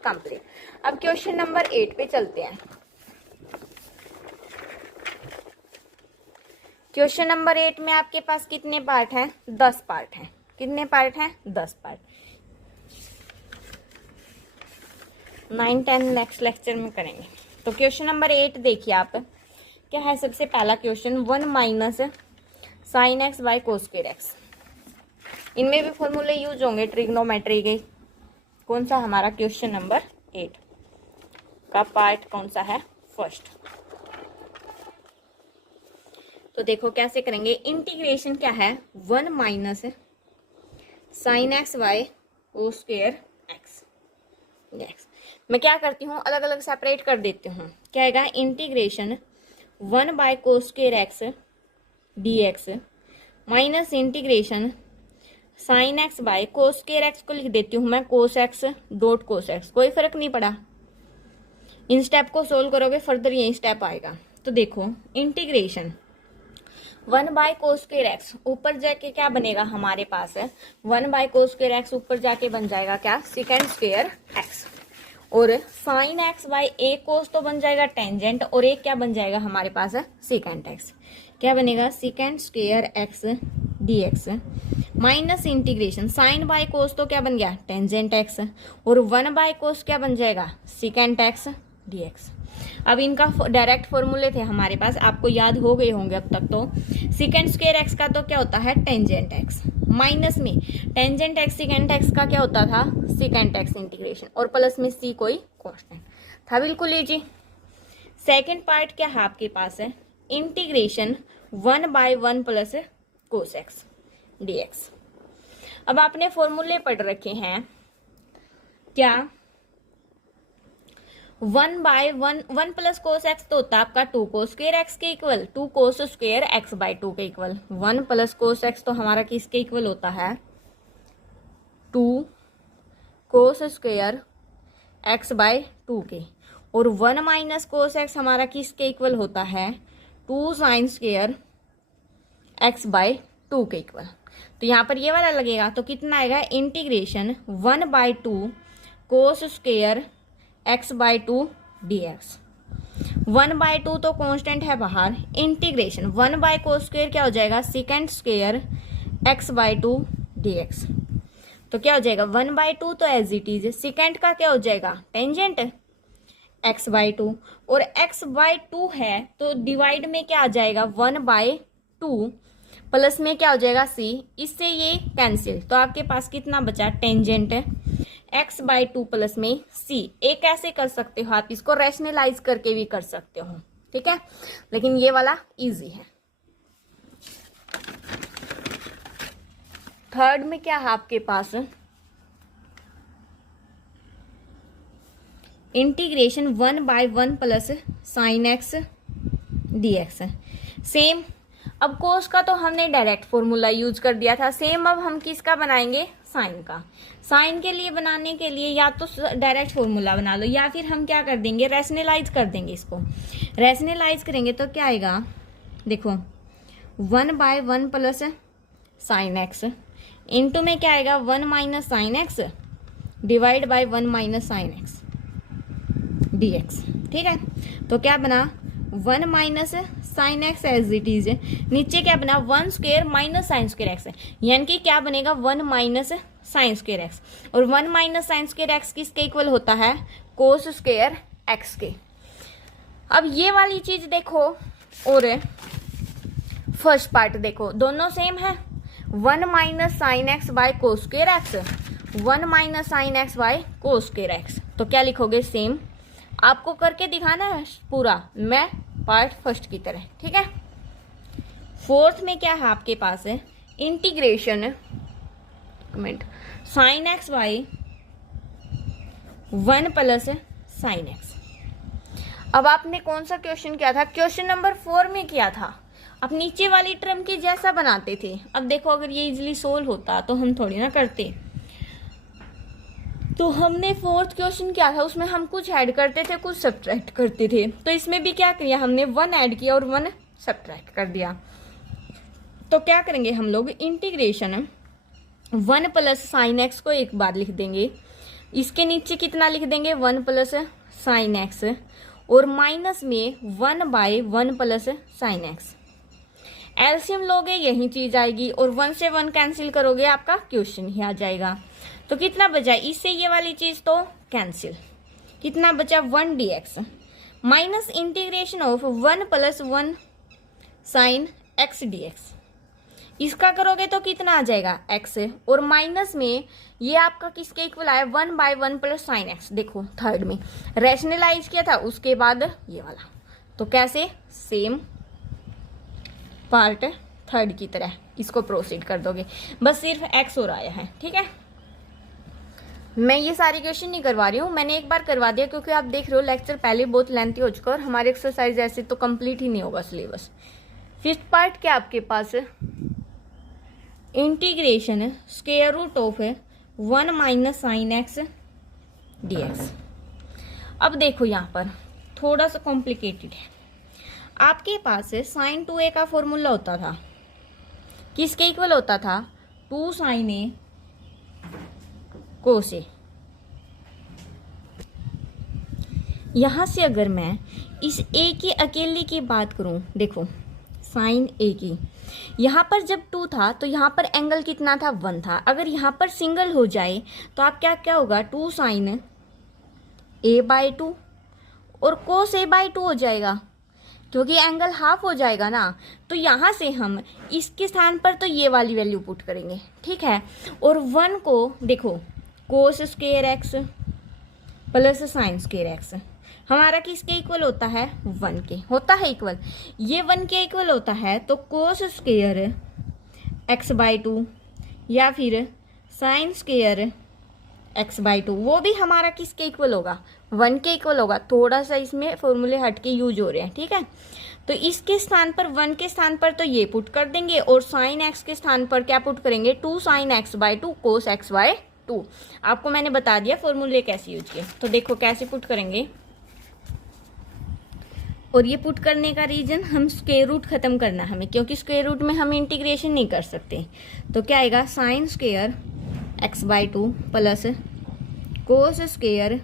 Complete. अब question number 8 पे चलते हैं। क्वेश्चन नंबर 8 में आपके पास कितने पार्ट हैं? 10 पार्ट हैं। कितने पार्ट हैं? 10 पार्ट। 9, 10 नेक्स्ट लेक्चर में करेंगे। तो क्वेश्चन नंबर 8 देखिए आप, क्या है सबसे पहला question, 1 minus sine x by cos square x. इनमें भी फॉर्मूले यूज होंगे ट्रिग्नोमेट्री के। कौन सा हमारा क्वेश्चन नंबर 8 का पार्ट कौन सा है? फर्स्ट। तो देखो कैसे करेंगे। इंटीग्रेशन क्या है? 1 minus sine x by cos square x. मैं क्या करती हूँ, अलग अलग सेपरेट कर देती हूँ। क्या आएगा? Integration 1 by cos square x d x minus integration sine x by cos square x को लिख देती हूँ मैं cos x dot cos x. कोई फर्क नहीं पड़ा। इन स्टेप को सोल्व करोगे फर्दर यही स्टेप आएगा। तो देखो integration 1 by cos square x ऊपर जाके क्या बनेगा हमारे पास है 1 बाय कोस स्क्वायर एक्स ऊपर जाके बन जाएगा क्या? Second square x. और साइन एक्स बाय ए कोस तो बन जाएगा टेंजेंट, और एक क्या बन जाएगा हमारे पास है सेकेंड एक्स। क्या बनेगा? Secant square x d x minus integration sine by cos तो क्या बन गया? Tangent x. और 1 बाय कोस क्या बन जाएगा? Secant x d x. अब इनका डायरेक्ट फॉर्मूले थे हमारे पास, आपको याद हो गए होंगे अब तक। तो सेकेंड स्क्वायर एक्स का तो क्या होता है? Tangent x. माइनस में टेंजेंट एक्स सेकेंड एक्स का क्या होता था? Second x integration. और प्लस में सी कोई कांस्टेंट था। बिल्कुल इजी। सेकेंड पार्ट क्या है आपके पास है? Integration 1 by 1 plus cos x d x. अब आपने फॉर्मूले पढ़ रखे हैं क्या? 1 बाय 1 प्लस कोस एक्स तो होता है आपका 2 कोस स्क्वायर एक्स के equal, 2 cos square x by 2 के इक्वल। 1 प्लस कोस एक्स तो हमारा किसके इक्वल होता है? 2 कोस स्क्वायर एक्स बाय 2 के। और 1 माइनस कोस एक्स हमारा किसके इक्वल होता है? 2 साइन स्क्वायर एक्स बाय 2 के इक्वल। तो यहाँ पर ये वाला लगेगा तो कितना आएगा? Integration 1 by 2 cos square x by 2 d x. 1 by 2 तो कांस्टेंट है बाहर। इंटीग्रेशन 1 बाय कोस स्क्वायर क्या हो जाएगा? Secant square x by 2 d x. तो क्या हो जाएगा? 1 बाय 2 तो एज इट इज। सेकेंड का क्या हो जाएगा? Tangent x by 2। और एक्स बाय 2 है तो डिवाइड में क्या आ जाएगा? 1 बाय 2 प्लस में क्या हो जाएगा? सी। इससे ये कैंसिल। तो आपके पास कितना बचा? टेंजेंट एक्स बाय 2 प्लस में सी। एक ऐसे कर सकते हो आप, इसको रैशनलाइज करके भी कर सकते हो, ठीक है, लेकिन ये वाला इजी है। थर्ड में क्या है आपके पास? Integration 1 by 1 plus sine x d x. Same. अब कोस का तो हमने डायरेक्ट फॉर्मूला यूज कर दिया था। सेम अब हम किसका बनाएंगे? साइन का। साइन के लिए बनाने के लिए या तो डायरेक्ट फॉर्मूला बना लो या फिर हम क्या कर देंगे? रैशनलाइज कर देंगे। इसको रैशनलाइज करेंगे तो क्या आएगा? देखो 1 by 1 plus sine x into में क्या आएगा? 1 minus sine x divide by 1 minus sine x d x. ठीक है, तो क्या बना? 1 minus sine x as it is. नीचे क्या बना? 1 square minus sine square x, यानी कि क्या बनेगा? 1 माइनस साइन स्क्वायर एक्स। और 1 माइनस साइन स्क्वायर एक्स किसके इक्वल होता है? कोस स्क्वायर एक्स के। अब ये वाली चीज देखो और फर्स्ट पार्ट देखो, दोनों सेम है। 1 minus sine x by cos square x, 1 minus sine x by cos square x. तो क्या लिखोगे? सेम। आपको करके दिखाना है पूरा, मैं पार्ट फर्स्ट की तरह, ठीक है। फोर्थ में क्या है आपके पास? है integration comment sine x by 1 plus sine x. अब आपने कौन सा क्वेश्चन किया था? क्वेश्चन नंबर 4 में किया था। अब नीचे वाली टर्म की जैसा बनाते थे। अब देखो अगर ये इजीली सोल्व होता तो हम थोड़ी ना करते। तो हमने फोर्थ क्वेश्चन किया था, उसमें हम कुछ ऐड करते थे, कुछ सब्ट्रैक्ट करते थे। तो इसमें भी क्या किया हमने? 1 ऐड किया और 1 सब्ट्रैक्ट कर दिया। तो क्या करेंगे हम लोग? इंटीग्रेशन 1 प्लस साइन एक्स को एक बार लिख देंगे, इसके नीचे कितना लिख देंगे 1 प्लस साइन एक्स और माइनस में 1/1 प्लस साइन एक्स। एलसीएम लोगे यही चीज आएगी और 1 से 1 कैंसिल करोगे आपका क्वेश्चन ही आ जाएगा। तो कितना बचा इससे ये वाली चीज तो कैंसिल, कितना बचा 1 dx minus integration of 1 plus 1 sign x dx। इसका करोगे तो कितना आ जाएगा x और माइनस में ये आपका किसके इक्वल आया 1/1 प्लस साइन एक्स। देखो थर्ड में रैशनलाइज किया था उसके बाद ये वाला, तो कैसे सेम पार्ट थर्ड की तरह इसको प्रोसीड कर दोगे, बस सिर्फ x और आया है। ठीक है, मैं ये सारे क्वेश्चन नहीं करवा रही हूँ, मैंने एक बार करवा दिया क्योंकि आप देख रहे हो लेक्चर पहले बहुत लेंथी हो चुका और हमारे एक्सरसाइज ऐसे तो कंप्लीट ही नहीं होगा सिलेबस। फिफ्थ पार्ट क्या आपके पास integration square root of 1 minus sine x dx। अब देखो यहाँ पर थोड़ा सा कॉम्प्लिकेटेड है। आपके पास साइन 2a का फॉर्मूला होता था, किसके इक्वल होता था 2 साइन ए कोस ए। यहां से अगर मैं इस a की अकेले की बात करूं, देखो साइन ए की, यहाँ पर जब 2 था तो यहाँ पर एंगल कितना था 1 था। अगर यहाँ पर सिंगल हो जाए तो आप क्या होगा 2 साइन a/2 और कोस a/2 हो जाएगा क्योंकि एंगल हाफ हो जाएगा ना। तो यहाँ से हम इसके स्थान पर तो ये वाली वैल्यू पुट करेंगे। ठीक है, और 1 को देखो कोस square x plus sign square x हमारा किसके इक्वल होता है 1 के, होता है इक्वल, ये 1 के इक्वल होता है। तो कोस स्क्वायर x/2 या फिर साइन स्क्वायर x/2 वो भी हमारा किसके इक्वल होगा 1 के इक्वल होगा। थोड़ा सा इसमें फॉर्मूले हट के यूज हो रहे हैं। ठीक है, तो इसके स्थान पर 1 के स्थान पर तो ये पुट कर देंगे और साइन x के स्थान पर क्या पुट करेंगे 2 साइन x/2 कोस x/2। आपको मैंने बता दिया फॉर्मूले कैसे यूज किए। तो देखो कैसे पुट करेंगे, और ये पुट करने का रीजन हम स्क्वायर रूट खत्म करना हमें, क्योंकि स्क्वायर रूट में हम इंटीग्रेशन नहीं कर सकते। तो क्या आएगा sine square x/2 plus cos square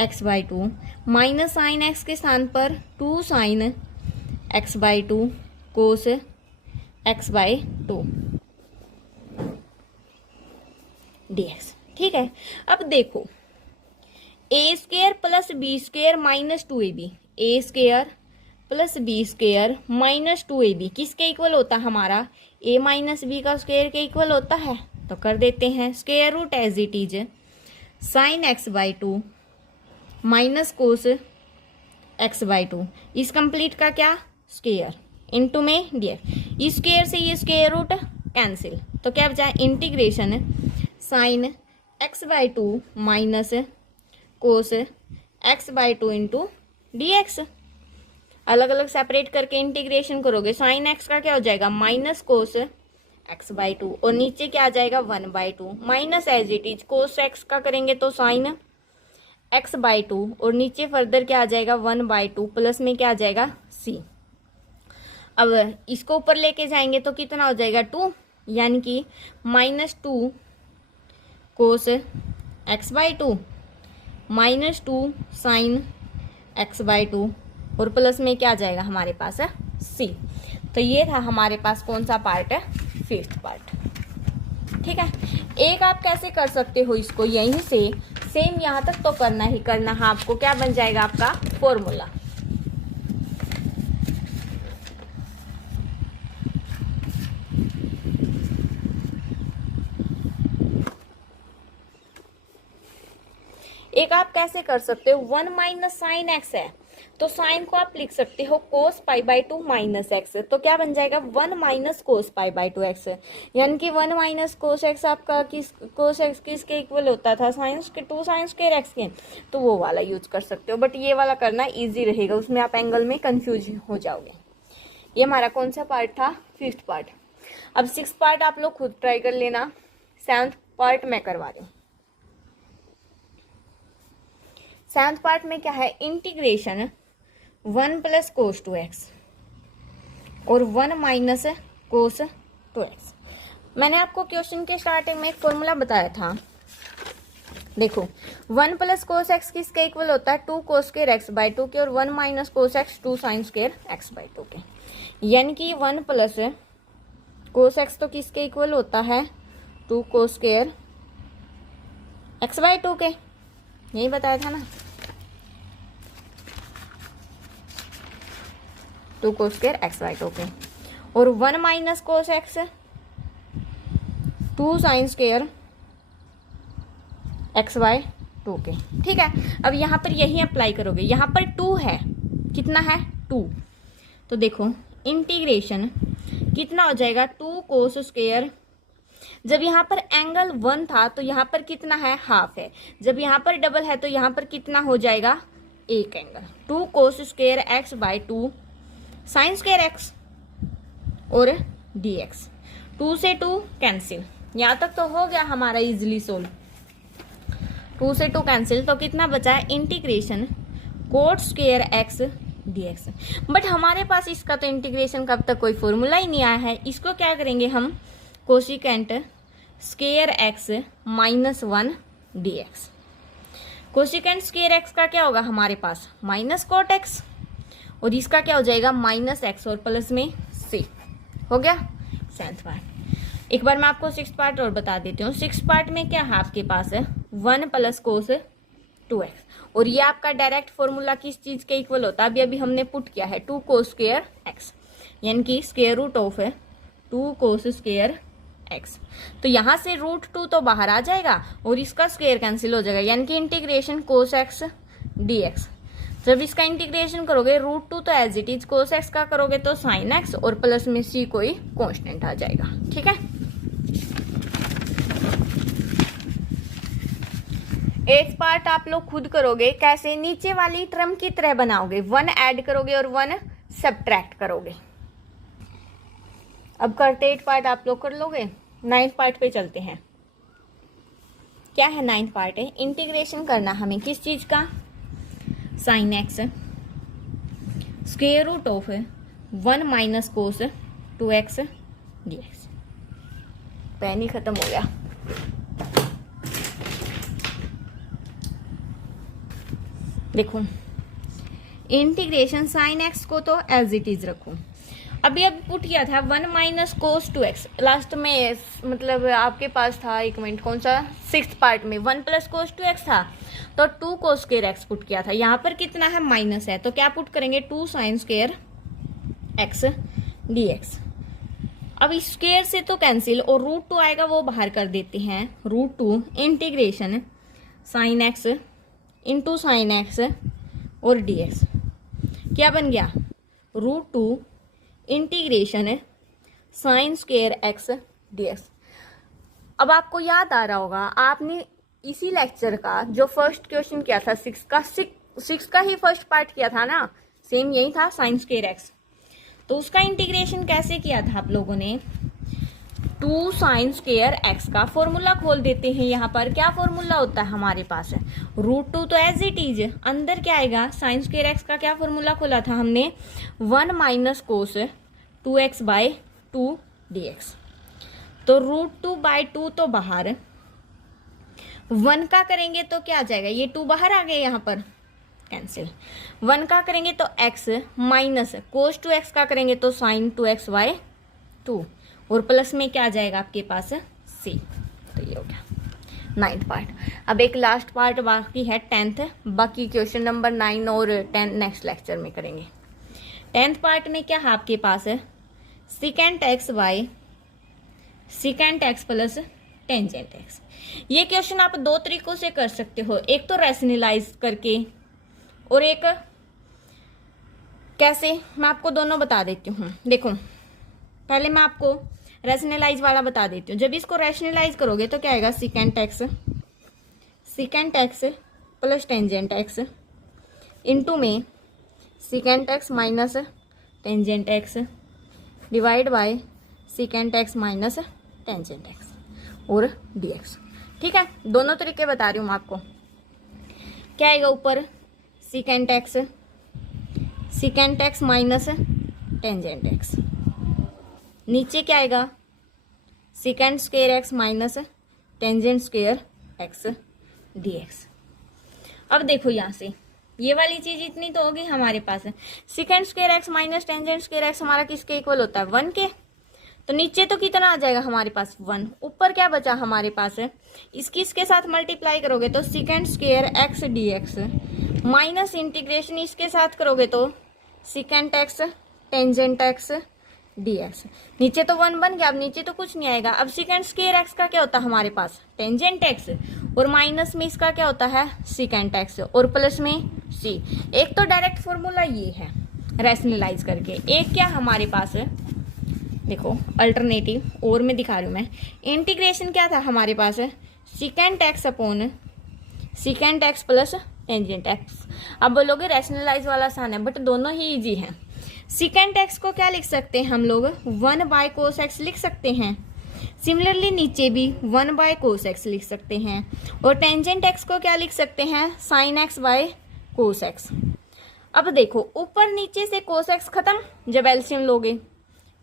x/2 minus sine x के स्थान पर 2 साइन x/2 कोस x/2 dx। ठीक है, अब देखो a square plus b square minus 2ab, a square plus b square minus 2ab किसके इक्वल होता है हमारा a माइनस बी का स्क्वायर के इक्वल होता है। तो कर देते हैं square root as it is sine x/2 minus cos x/2 इस कंप्लीट का क्या स्क्वायर इनटू में dx। इस स्क्वायर से ये स्क्वायर रूट कैंसिल, तो क्या बचा integration sine x/2 minus cos x/2 into dx। अलग अलग सेपरेट करके इंटीग्रेशन करोगे, साइन x का क्या हो जाएगा माइनस कोस x/2 और नीचे क्या आ जाएगा 1/2 minus as it is cos x का करेंगे तो साइन x/2 और नीचे फर्दर क्या आ जाएगा 1/2 प्लस में क्या आ जाएगा c। अब इसको ऊपर लेके जाएंगे तो कितना हो जाएगा 2, यानी कि -2 कोस x/2 -2 साइन x/2 और प्लस में क्या आ जाएगा हमारे पास है c। तो ये था हमारे पास कौन सा पार्ट है फिफ्थ पार्ट। ठीक है, एक आप कैसे कर सकते हो इसको, यहीं से सेम यहाँ तक तो करना ही करना है आपको। क्या बन जाएगा आपका फॉर्मूला, एक आप कैसे कर सकते हो 1 माइनस साइन एक्स है तो साइन को आप लिख सकते हो कोस π/2 माइनस एक्स। तो क्या बन जाएगा 1 माइनस कोस π/2 एक्स, यानी कि 1 माइनस कोस एक्स आपका कोस एक्स किसके इक्वल होता था साइंस के 2 साइन स्क्वायर एक्स के। तो वो वाला यूज कर सकते हो, बट ये वाला करना इजी रहेगा, उसमें आप एंगल में कंफ्यूज हो जाओगे। ये हमारा कौन सा पार्ट था फिफ्थ पार्ट। अब सिक्स पार्ट आप लोग खुद ट्राई कर लेना, सेवंथ पार्ट मैं करवा रही हूँ। सेवंथ पार्ट में क्या है इंटीग्रेशन 1 प्लस कोस 2x और 1 माइनस कोस 2x। मैंने आपको क्वेश्चन के स्टार्टिंग में एक फॉर्मूला बताया था देखो 1 प्लस कोस एक्स किसके इक्वल होता है 2 कोस स्क्वायर एक्स बाई 2 के, और 1 minus cos x 2 sign square x by 2 के, यानी कि 1 प्लस कोस एक्स तो किसके इक्वल होता है 2 कोस स्क्वायर एक्स बाई 2 के, यही बताया था ना, 2 कोस स्क्वायर एक्स बाई 2 के, और 1 minus cos x 2 sign square x by 2 के। ठीक है, अब यहाँ पर यही अप्लाई करोगे, यहाँ पर 2 है, कितना है 2, तो देखो इंटीग्रेशन कितना हो जाएगा 2 कोस स्क्वायर, जब यहाँ पर एंगल 1 था तो यहाँ पर कितना है हाफ है, जब यहाँ पर डबल है तो यहाँ पर कितना हो जाएगा एक angle, 2 cos square x by 2 sign square x और डी एक्स, 2 से 2 कैंसिल, यहाँ तक तो हो गया हमारा इजिली सोल्व, 2 से 2 कैंसिल, तो कितना बचा है integration coat square x d x. But हमारे पास इसका तो इंटीग्रेशन कब तक कोई फॉर्मूला ही नहीं आया है, इसको क्या करेंगे हम cosecant square x minus 1 D x, cosecant square x का क्या होगा हमारे पास माइनस कोट एक्स, और इसका क्या हो जाएगा माइनस एक्स और प्लस में सी, हो गया 7th पार्ट। एक बार मैं आपको 6th पार्ट और बता देती हूँ। 6th पार्ट में क्या है आपके पास है 1 प्लस कोस 2x, और ये आपका डायरेक्ट फॉर्मूला किस चीज के इक्वल होता है, अभी हमने पुट किया है 2 कोस स्क्वायर एक्स, यानी कि square root of 2 cos square x, तो यहाँ से √2 तो बाहर आ जाएगा और इसका स्क्वायर कैंसिल हो जाएगा, यानी कि integration cos x d x. जब इसका इंटीग्रेशन करोगे √2 तो as it is, cos x का करोगे तो साइन एक्स, और प्लस में सी कोई कांस्टेंट आ जाएगा। ठीक है, 8th पार्ट आप लोग खुद करोगे, कैसे नीचे वाली टर्म की तरह बनाओगे, 1 ऐड करोगे और 1 सब्ट्रैक्ट करोगे। अब करते 8th पार्ट आप लोग कर लोगे। 9th पार्ट पे चलते हैं। क्या है 9th पार्ट है, इंटीग्रेशन करना हमें किस चीज का, sine x square root of 1 minus cos 2x dx। Pen ही खत्म हो गया। देखो इंटीग्रेशन साइन एक्स को तो एज इट इज रखूं, अभी पुट किया था 1 माइनस कोस 2x, लास्ट में मतलब आपके पास था एक मिनट कौन सा 6th पार्ट में 1 प्लस कोस 2x था, तो 2 कोस स्क्वायर एक्स पुट किया था, यहाँ पर कितना है माइनस है, तो क्या पुट करेंगे 2 sign square x d x. अब स्क्वायर से तो कैंसिल, और √2 आएगा वो बाहर कर देते हैं, √2 integration sign x into sine x और डी एक्स, क्या बन गया √2 integration sign square x d x. अब आपको याद आ रहा होगा आपने इसी लेक्चर का जो फर्स्ट क्वेश्चन किया था 6 का ही फर्स्ट पार्ट किया था ना, सेम यही था साइन स्क्वायर एक्स, तो उसका इंटीग्रेशन कैसे किया था आप लोगों ने, 2 साइन स्क्वायर एक्स का फॉर्मूला खोल देते हैं। यहाँ पर क्या फॉर्मूला होता है हमारे पास है √2 तो एज इट इज, अंदर क्या आएगा साइन स्क्वायर एक्स का क्या फॉर्मूला खोला था हमने 1 minus cos 2x by 2 dx, तो √2 बाई 2 तो बाहर, 1 का करेंगे तो क्या आ जाएगा, ये 2 बाहर आ गए यहाँ पर कैंसिल, 1 का करेंगे तो x माइनस कोस 2x का करेंगे तो साइन 2x बाई 2, और प्लस में क्या आ जाएगा आपके पास c, तो ये हो गया 9th पार्ट। अब एक लास्ट पार्ट बाकी है 10th, बाकी क्वेश्चन नंबर 9 और 10 नेक्स्ट लेक्चर में करेंगे। 10th पार्ट में क्या है आपके पास है secant x by secant x plus tangent x. ये क्वेश्चन आप 2 तरीकों से कर सकते हो, एक तो रैशनलाइज करके और एक कैसे, मैं आपको दोनों बता देती हूँ। देखो पहले मैं आपको रैशनलाइज वाला बता देती हूँ। जब इसको रैशनलाइज करोगे तो क्या आएगा secant x plus tangent x into में secant x minus tangent x divide by secant x minus tangent x और dx। ठीक है, दोनों तरीके बता रही हूँ मैं आपको। क्या आएगा ऊपर secant x minus tangent x, नीचे क्या आएगा secant square x minus tangent square x dx। अब देखो यहाँ से ये वाली चीज इतनी तो होगी हमारे पास है second square x minus tangent square x हमारा किसके इक्वल होता है 1 के। तो नीचे तो कितना आ जाएगा हमारे पास 1, ऊपर क्या बचा हमारे पास है इसके साथ मल्टीप्लाई करोगे तो second square x d x minus integration इसके साथ करोगे तो second x tangent x d x. नीचे तो 1 बन गया, अब नीचे तो कुछ नहीं आएगा। अब सेकेंड स्क्वायर एक्स का क्या होता है हमारे पास टेंजेंट एक्स, और माइनस में इसका क्या होता है सेकेंड एक्स, और प्लस में सी। एक तो डायरेक्ट फॉर्मूला ये है रैशनलाइज करके, एक क्या हमारे पास है देखो अल्टरनेटिव, और मैं दिखा रही हूँ मैं इंटीग्रेशन क्या था हमारे पास है second x upon second x plus tangent x. अब बोलोगे रैशनलाइज वाला आसान है, बट दोनों ही इजी हैं। सेकेंड एक्स को क्या लिख सकते हैं हम लोग 1 बाय कोस एक्स लिख सकते हैं। सिमिलरली नीचे भी 1 बाय कोस एक्स लिख सकते हैं, और टेंजेंट एक्स को क्या लिख सकते हैं sine x bye cos x. अब देखो ऊपर नीचे से कोस एक्स खत्म, जब एलसीएम लोगे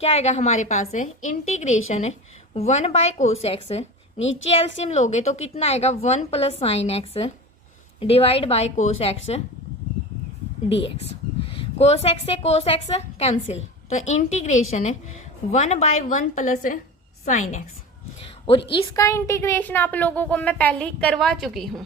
क्या आएगा हमारे पास है इंटीग्रेशन 1 बाय कोस एक्स, नीचे एलसीएम लोगे तो कितना आएगा 1 plus sine x divide by cos x dx। Cos x से कोस एक्स कैंसिल, तो integration 1 by 1 plus sine x. और इसका इंटीग्रेशन आप लोगों को मैं पहले ही करवा चुकी हूँ।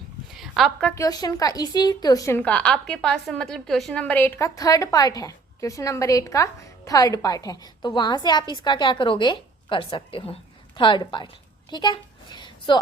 आपका क्वेश्चन का इसी क्वेश्चन का आपके पास मतलब क्वेश्चन नंबर 8 का थर्ड पार्ट है, क्वेश्चन नंबर 8 का थर्ड पार्ट है, तो वहां से आप इसका क्या करोगे कर सकते हो थर्ड पार्ट। ठीक है। सो